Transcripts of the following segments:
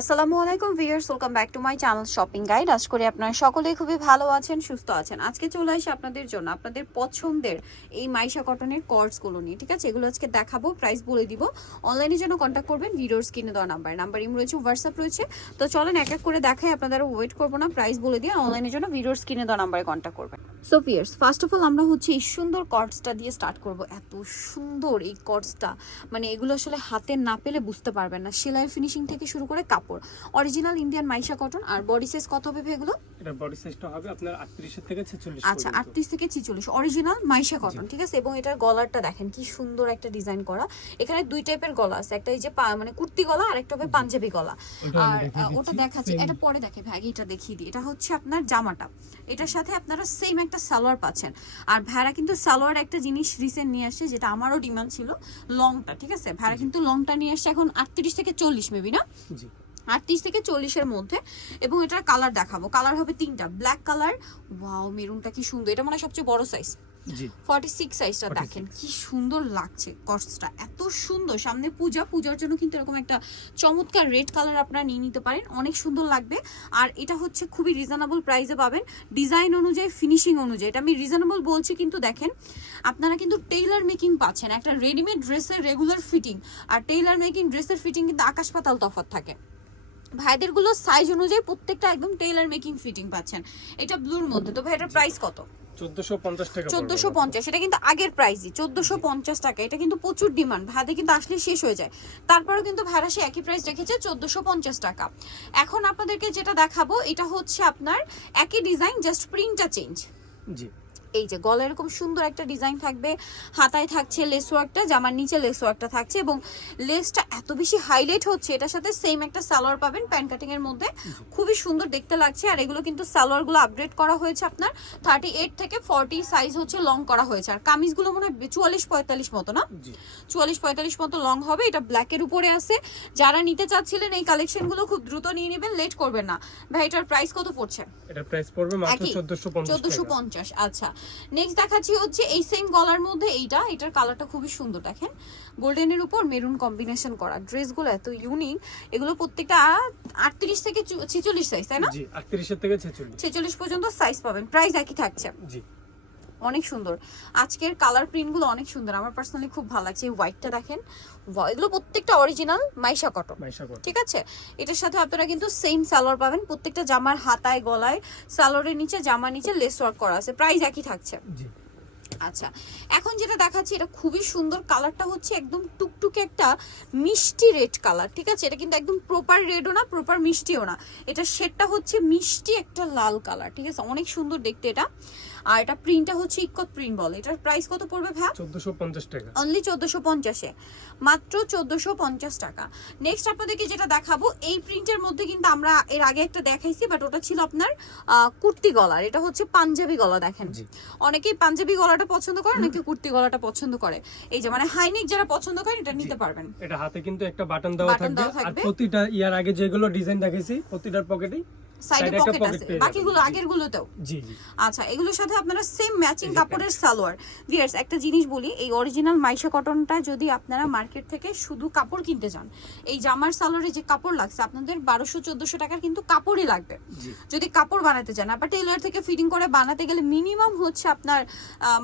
আসসালামু আলাইকুম viewers welcome back to my channel shopping guide আজ করি আপনারা সকলেই খুবই ভালো আছেন, সুস্থ আছেন। আজকে চলে আসি আপনাদের জন্য আপনাদের পছন্দের এই মাইশা কটনের কর্ডসগুলো নিয়ে, ঠিক আছে? এগুলো আজকে দেখাবো প্রাইস বলে দিব। অনলাইনের জন্য কন্ট্যাক্ট করবেন, ভিডিওর স্ক্রিনে দেওয়া নাম্বার নাম্বার ইম রয়েছে হোয়াটসঅ্যাপ রয়েছে। তো চলেন এক এক করে দেখাই আপনাদের ওয়েট করব না প্রাইস বলে দিয়ে অনলাইনের জন্য ভিডিওর স্ক্রিনে দেওয়া নাম্বারে কন্ট্যাক্ট করবেন। So viewers first of all আমরা হচ্ছে এই সুন্দর কর্ডসটা দিয়ে স্টার্ট করব। এত সুন্দর এই কর্ডসটা মানে এগুলো আসলে হাতে না পেলে বুঝতে পারবেন না। সেলাই ফিনিশিং থেকে শুরু করে কাপড়। অরিজিনাল ইন্ডিয়ান মাইশা কটন আর বডি সাইজ কত হবে এগুলো? এটা বডি সাইজটা হবে আপনার 38 থেকে 46 আচ্ছা আটত্রিশ থেকে ছিচল্লিশ। অরিজিনাল মাইশা কটন ঠিক আছে? এবং এটার গলারটা দেখেন কি সুন্দর একটা ডিজাইন করা। এখানে দুই টাইপের গলা আছে। একটা এই যে মানে কুর্তি গলা আর একটা হবে পাঞ্জাবি গলা। আর ওটা দেখাচ্ছি। এটা পরে দেখে ভাই এটা দেখিয়ে দিই। এটা হচ্ছে আপনার জামাটা। এটার সাথে আপনারা সেম একটা সালোয়ার পাচ্ছেন। আর ভাড়া কিন্তু সালোয়ার একটা জিনিস রিসেন্ট নিয়ে আসছে যেটা আমারও ডিমান্ড ছিল লংটা ঠিক আছে? ভাড়া কিন্তু লংটা নিয়ে আসছে এখন আটত্রিশ থেকে চল্লিশ মেবি না? জি। আটত্রিশ থেকে চল্লিশের মধ্যে এবং এটার কালার দেখাবো। কালার হবে তিনটা ব্ল্যাক কালার ওয়াও মেরুনটা কি সুন্দর এটা মানে সবচেয়ে বড় সাইজ ফর্টি সিক্স সাইজটা দেখেন কি সুন্দর লাগছে কস্টটা এত সুন্দর। সামনে পূজা পূজার জন্য কিন্তু এরকম একটা চমৎকার রেড কালার আপনারা নিয়ে নিতে পারেন অনেক সুন্দর লাগবে। আর এটা হচ্ছে খুবই রিজনেবল প্রাইসে পাবেন ডিজাইন অনুযায়ী ফিনিশিং অনুযায়ী। এটা আমি রিজনেবল বলছি কিন্তু দেখেন আপনারা কিন্তু টেইলার মেকিং পাচ্ছেন। একটা রেডিমেড ড্রেসের রেগুলার ফিটিং আর টেইলার মেকিং ড্রেসের ফিটিং কিন্তু আকাশ পাতাল তফাৎ থাকে। ভাইদেরগুলো সাইজ অনুযায়ী প্রত্যেকটা একদম টেইলার মেকিং ফিটিং পাচ্ছেন। এটা ব্লুর মধ্যে। তো ভাই এটার প্রাইস কত? 1450 টাকা চোদ্দশো পঞ্চাশ। এটা কিন্তু আগের প্রাইসই চোদ্দশো পঞ্চাশ টাকা। এটা কিন্তু প্রচুর ডিমান্ড ভাড়া কিন্তু আসলে শেষ হয়ে যায়। তারপরেও কিন্তু ভাড়া সে একই প্রাইস রেখেছে চোদ্দশো পঞ্চাশ টাকা। এখন আপনাদেরকে যেটা দেখাবো এটা হচ্ছে আপনার একই ডিজাইন জাস্ট প্রিন্টটা চেঞ্জ জি। এই যে গলা এরকম সুন্দর একটা ডিজাইন থাকবে হাতায় থাকছে লেস ওয়ার্কটা জামার নিচে লেস ওয়ার্কটা থাকছে এবং লেসটা এত বেশি হাইলাইট হচ্ছে এটার সাথে সেম একটা সালোয়ার পাবেন প্যান্ট কাটিং এর মধ্যে। খুবই সুন্দর দেখতে লাগছে আর এগুলো কিন্তু সালোয়ারগুলো আপডেট করা হয়েছে আপনার থার্টি এইট থেকে ফর্টি সাইজ হচ্ছে লং করা হয়েছে। আর কামিজগুলো মনে হয় চুয়াল্লিশ পঁয়তাল্লিশ মতো না? চুয়াল্লিশ পঁয়তাল্লিশ মতো লং হবে এটা ব্ল্যাকের উপরে আছে। যারা নিতে চাচ্ছিলেন এই কালেকশনগুলো খুব দ্রুত নিয়ে নেবেন লেট করবেন না। ভাই এটার প্রাইস কত পড়ছে? এটা প্রাইস পড়বে মাত্র একই? 1450 চোদ্দশো পঞ্চাশ আচ্ছা। নেক্সট দেখাচ্ছি হচ্ছে এই সেম গলার মধ্যে এইটা। এটার কালারটা খুবই সুন্দর দেখেন। গোল্ডেনের উপর মেরুন কম্বিনেশন করা। ড্রেসগুলো এত ইউনিক এগুলো প্রত্যেকটা আটত্রিশ থেকে ছেচল্লিশ সাইজ তাই না? জি 38 থেকে 46 ছেচল্লিশ পর্যন্ত সাইজ পাবেন। প্রাইস একই থাকছে। জি। অনেক সুন্দর। আজকের কালার প্রিন্টগুলো অনেক সুন্দর। আমার পার্সোনালি খুব ভালো লাগছে। এই হোয়াইটটা দেখেন। এগুলো প্রত্যেকটা অরিজিনাল মাইশা কটন ঠিক আছে? এটার সাথে আপনারা কিন্তু সেম সালোয়ার পাবেন। প্রত্যেকটা জামার হাতায় গলায় সালোয়ারের নিচে জামার নিচে লেস ওয়ার্ক করা আছে। প্রাইস একই থাকছে। আচ্ছা এখন যেটা দেখাচ্ছি এটা খুবই সুন্দর কালারটা হচ্ছে একদম টুকটুকে একটা মিষ্টি রেড কালার ঠিক আছে? এটা কিন্তু একদম প্রপার রেডও না প্রপার মিষ্টিও না। এটা শেডটা হচ্ছে মিষ্টি একটা লাল কালার ঠিক আছে? অনেক সুন্দর দেখতে এটা। আর এটা প্রিন্টটা হচ্ছে ইকত প্রিন্ট বলে। এটার প্রাইস কত পড়বে ভাই 1450 টাকা। অনলি চোদ্দোশো পঞ্চাশে। মাত্র চোদ্দোশো পঞ্চাশ টাকা। নেক্সট আপনাদেরকে যেটা দেখাবো এই প্রিন্টের মধ্যে কিন্তু আমরা এর আগে একটা দেখাইছি বাট ওটা ছিল আপনার কুর্তি গলার। এটা হচ্ছে পাঞ্জাবি গলা দেখেন। অনেকেই পাঞ্জাবি গলাটা পছন্দ করে অনেকে কুর্তি গলাটা পছন্দ করে। এই যে মানে হাইনেক যারা পছন্দ করেন এটা নিতে পারবেন। এটা হাতে কিন্তু একটা বাটন দেওয়া থাকবে। আর। প্রতিটা ইয়ার আগে যেগুলো ডিজাইন দেখাইছি প্রতিটার পকেটেই সাইডে পকেট আছে। বাকিগুলো। আগের গুলোতেও জি জি। আচ্ছা এগুলোর সাথে আপনারা সেম ম্যাচিং কাপড়ের সালোয়ার। ভিয়ার্স একটা জিনিস বলি এই অরিজিনাল মাইশা কটনটা যদি আপনারা মার্কেট থেকে শুধু কাপড় কিনতে যান এই জামার সালোয়ারে যে কাপড় লাগছে আপনাদের বারোশো চোদ্দশো টাকার কিন্তু কাপড়ই লাগবে। যদি কাপড় বানাতে চান আবার টেইলার থেকে ফিটিং করে বানাতে গেলে মিনিমাম হচ্ছে আপনার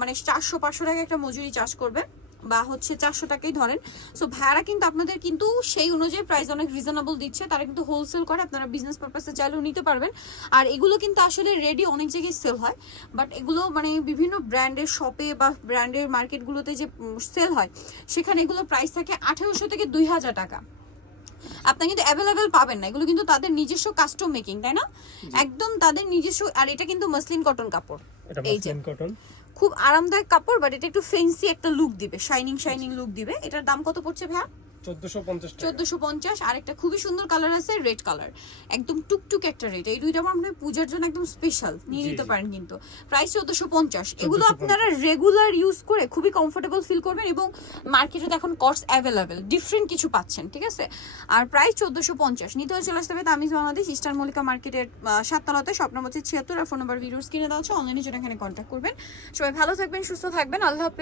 মানে চারশো পাঁচশো টাকা একটা মজুরি চার্জ করবে। বা হচ্ছে চারশো টাকাই ধরেন। সো ভাড়া কিন্তু আপনাদের কিন্তু সেই অনুযায়ী প্রাইস অনেক রিজনেবল দিচ্ছে। তারা কিন্তু হোলসেল করে আপনারা বিজনেস পারপাসে চাইলেও নিতে পারবেন। আর এগুলো কিন্তু আসলে রেডি অনেক জায়গায় সেল হয়। বাট এগুলো মানে বিভিন্ন ব্র্যান্ডের শপে বা ব্র্যান্ডের মার্কেটগুলোতে যে সেল হয় সেখানে এগুলো প্রাইস থাকে আঠেরোশো থেকে দুই হাজার টাকা। আপনি কিন্তু অ্যাভেলেবেল পাবেন না। এগুলো কিন্তু তাদের নিজস্ব কাস্টম মেকিং তাই না? একদম তাদের নিজস্ব আর এটা কিন্তু মসলিন কটন কাপড়। এই যে। কটন খুব আরামদায়ক কাপড় বাট এটা একটু ফেন্সি একটা লুক দিবে শাইনিং শাইনিং লুক দিবে। এটার দাম কত পড়ছে ভাইয়া? 1450 টাকা। চোদ্দশো পঞ্চাশ আর একটা খুবই সুন্দর কালার আছে রেড কালার। একদম টুকটুক একটা রেড এই দুইটা আমার মনে হয় পূজার জন্য একদম স্পেশাল নিয়ে নিতে পারেন কিন্তু। প্রাইস চোদ্দশো পঞ্চাশ। এগুলো আপনারা রেগুলার ইউজ করে খুবই কমফোর্টেবল ফিল করবেন এবং মার্কেটে এখন কস্ট অ্যাভেলেবেল ডিফারেন্ট কিছু পাচ্ছেন ঠিক আছে? আর প্রাইস চোদ্দশো পঞ্চাশ। নিতে হলে চলে আসতে হবে তামিজ বাংলাদেশ ইস্টার মল্লিকা মার্কেটের সাততলাতে। স্বপ্ন হচ্ছে ছিয়াত্তর আর ফোন নাম্বার ভিডিওস কিনে দেওয়া হচ্ছে। অনলাইনে জন্য এখানে কন্ট্যাক্ট করবেন। সবাই ভালো থাকবেন সুস্থ থাকবেন। আল্লাহ